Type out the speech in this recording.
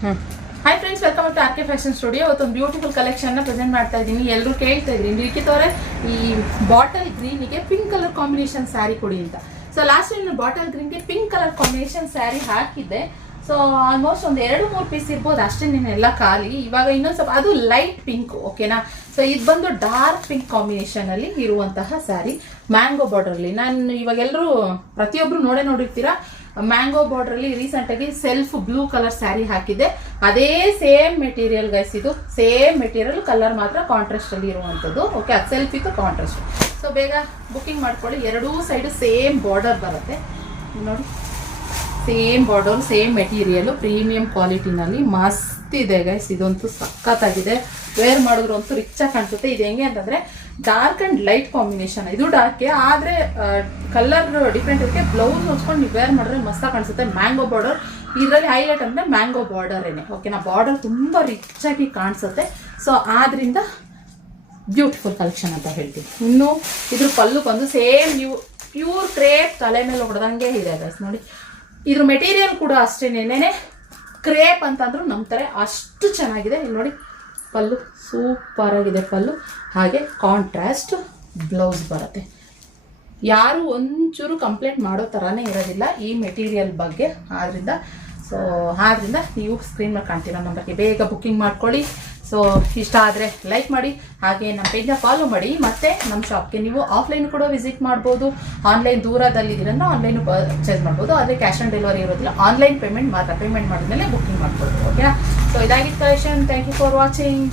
Hi friends, welcome to R K fashion studio. ಇವತ್ತೊಂದು beautiful ಕಲೆಕ್ಷನ್ನ present ಮಾಡ್ತಾ ಇದ್ದೀನಿ. ಎಲ್ಲರೂ ಕೇಳ್ತಾ ಇದ್ದೀನಿ ಲಿಖಿತವ್ರೆ ಈ ಬಾಟಲ್ ಗ್ರೀನಿಗೆ ಪಿಂಕ್ ಕಲರ್ ಕಾಂಬಿನೇಷನ್ ಸ್ಯಾರಿ ಕೊಡಿ ಅಂತ. ಸೊ ಲಾಸ್ಟ್ ಟೈಮ್ ನಾನು ಬಾಟಲ್ ಗ್ರೀನ್ಗೆ ಪಿಂಕ್ ಕಲರ್ ಕಾಂಬಿನೇಷನ್ ಸ್ಯಾರಿ ಹಾಕಿದ್ದೆ. ಸೊ ಆಲ್ಮೋಸ್ಟ್ ಒಂದು 2-3 ಪೀಸ್ ಇರ್ಬೋದು ಅಷ್ಟೇ, ಎಲ್ಲ ಖಾಲಿ. ಇವಾಗ ಇನ್ನೊಂದು ಸ್ವಲ್ಪ ಅದು ಲೈಟ್ ಪಿಂಕ್, ಓಕೆನಾ. ಸೊ ಇದು ಬಂದು ಡಾರ್ಕ್ ಪಿಂಕ್ ಕಾಂಬಿನೇಷನ್ ಅಲ್ಲಿ ಇರುವಂತಹ ಸ್ಯಾರಿ, ಮ್ಯಾಂಗೋ ಬಾರ್ಡರ್ ಅಲ್ಲಿ. ನಾನು ಇವಾಗ ಎಲ್ಲರೂ ಪ್ರತಿಯೊಬ್ರು ನೋಡಿರ್ತೀರಾ, ಮ್ಯಾಂಗೋ ಬಾರ್ಡರ್ ಅಲ್ಲಿ ರೀಸೆಂಟ್ ಆಗಿ ಸೆಲ್ಫ್ ಬ್ಲೂ ಕಲರ್ ಸ್ಯಾರಿ ಹಾಕಿದ್ದೆ. ಅದೇ ಸೇಮ್ ಮೆಟೀರಿಯಲ್ ಗೈಸ್, ಇದು ಸೇಮ್ ಮೆಟೀರಿಯಲ್, ಕಲರ್ ಮಾತ್ರ ಕಾಂಟ್ರಾಸ್ಟ್ ಅಲ್ಲಿ ಇರುವಂತದ್ದು. ಓಕೆ, ಅದು ಸೆಲ್ಫ್ ಇತ್ತು ಕಾಂಟ್ರಾಸ್ಟ್. ಸೊ ಬೇಗ ಬುಕಿಂಗ್ ಮಾಡ್ಕೊಳ್ಳಿ. ಎರಡೂ ಸೈಡ್ ಸೇಮ್ ಬಾರ್ಡರ್ ಬರುತ್ತೆ ನೋಡಿ, same border, same material, premium ಕ್ವಾಲಿಟಿನಲ್ಲಿ ಮಸ್ತ್ ಇದೆ ಗೈಸ್. ಇದಂತೂ ಸಖತ್ತಾಗಿದೆ. ವೇರ್ ಮಾಡಿದ್ರು ಅಂತೂ ರಿಚ್ ಆಗಿ ಕಾಣಿಸುತ್ತೆ. ಇದು ಹೆಂಗೆ ಅಂತಂದ್ರೆ ಡಾರ್ಕ್ ಅಂಡ್ ಲೈಟ್ ಕಾಂಬಿನೇಷನ್. ಇದು ಡಾರ್ಕೆ ಆದ್ರೆ ಕಲರ್ ಡಿಫ್ರೆಂಟ್ ಇರುತ್ತೆ. ಬ್ಲೌಸ್ ಹೊಚ್ಕೊಂಡು ನೀವು ವೇರ್ ಮಾಡಿದ್ರೆ ಮಸ್ತಾಗಿ ಕಾಣಿಸುತ್ತೆ. ಮ್ಯಾಂಗೋ ಬಾರ್ಡರ್ ಇದರಲ್ಲಿ ಹೈಲೈಟ್ ಅಂದ್ರೆ ಮ್ಯಾಂಗೋ ಬಾರ್ಡರೇನೆ, ಓಕೆನಾ. ಬಾರ್ಡರ್ ತುಂಬಾ ರಿಚ್ ಆಗಿ ಕಾಣಿಸುತ್ತೆ. ಸೊ ಆದ್ರಿಂದ ಬ್ಯೂಟಿಫುಲ್ ಕಲೆಕ್ಷನ್ ಅಂತ ಹೇಳ್ತೀನಿ. ಇನ್ನು ಇದ್ರ ಪಲ್ಲು ಬಂದು ಸೇಮ್ ನೀವು ಪ್ಯೂರ್ ಕ್ರೇಪ್ ತಲೆ ಮೇಲೆ ಹೊಡೆದಂಗೆ ಇದೆ ಗೈಸ್ ನೋಡಿ. ಇದ್ರ ಮೆಟೀರಿಯಲ್ ಕೂಡ ಅಷ್ಟೇನೇನೆ ಕ್ರೇಪ್ ಅಂತಂದ್ರು ನಂಬ್ತಾರೆ, ಅಷ್ಟು ಚೆನ್ನಾಗಿದೆ. ಇಲ್ಲಿ ನೋಡಿ, ಪಲ್ಲು ಸೂಪರ್ ಆಗಿದೆ ಪಲ್ಲು. ಹಾಗೆ ಕಾಂಟ್ರಾಸ್ಟ್ ಬ್ಲೌಸ್ ಬರುತ್ತೆ. ಯಾರು ಒಂಚೂರು ಕಂಪ್ಲೇಂಟ್ ಮಾಡೋ ಥರನೇ ಇರೋದಿಲ್ಲ ಈ ಮೆಟೀರಿಯಲ್ ಬಗ್ಗೆ. ಆದ್ರಿಂದ ನೀವು ಸ್ಕ್ರೀನ್ ಮೇಲೆ ಕಾಣ್ತೀರೋ ನಂಬರ್ಗೆ ಬೇಗ ಬುಕ್ಕಿಂಗ್ ಮಾಡ್ಕೊಳ್ಳಿ. ಸೊ ಇಷ್ಟ ಆದರೆ ಲೈಕ್ ಮಾಡಿ, ಹಾಗೆ ನಮ್ಮ ಪೇಜ್ನ ಫಾಲೋ ಮಾಡಿ. ಮತ್ತು ನಮ್ಮ ಶಾಪ್ಗೆ ನೀವು ಆಫ್ಲೈನ್ ಕೂಡ ವಿಸಿಟ್ ಮಾಡ್ಬೋದು. ಆನ್ಲೈನ್ ದೂರದಲ್ಲಿದ್ದೀರಂದ್ರೆ ಆನ್ಲೈನು ಪರ್ಚೇಸ್ ಮಾಡ್ಬೋದು. ಆದರೆ ಕ್ಯಾಶ್ ಆನ್ ಡೆಲಿವರಿ ಇರೋದಿಲ್ಲ, ಆನ್ಲೈನ್ ಪೇಮೆಂಟ್ ಮಾತ್ರ. ಪೇಮೆಂಟ್ ಮಾಡಿದ್ಮೇಲೆ ಬುಕ್ಕಿಂಗ್ ಮಾಡ್ಬೋದು, ಓಕೆನಾ. ಸೊ ಇದಾಗಿತ್ತು collection. Thank you for watching.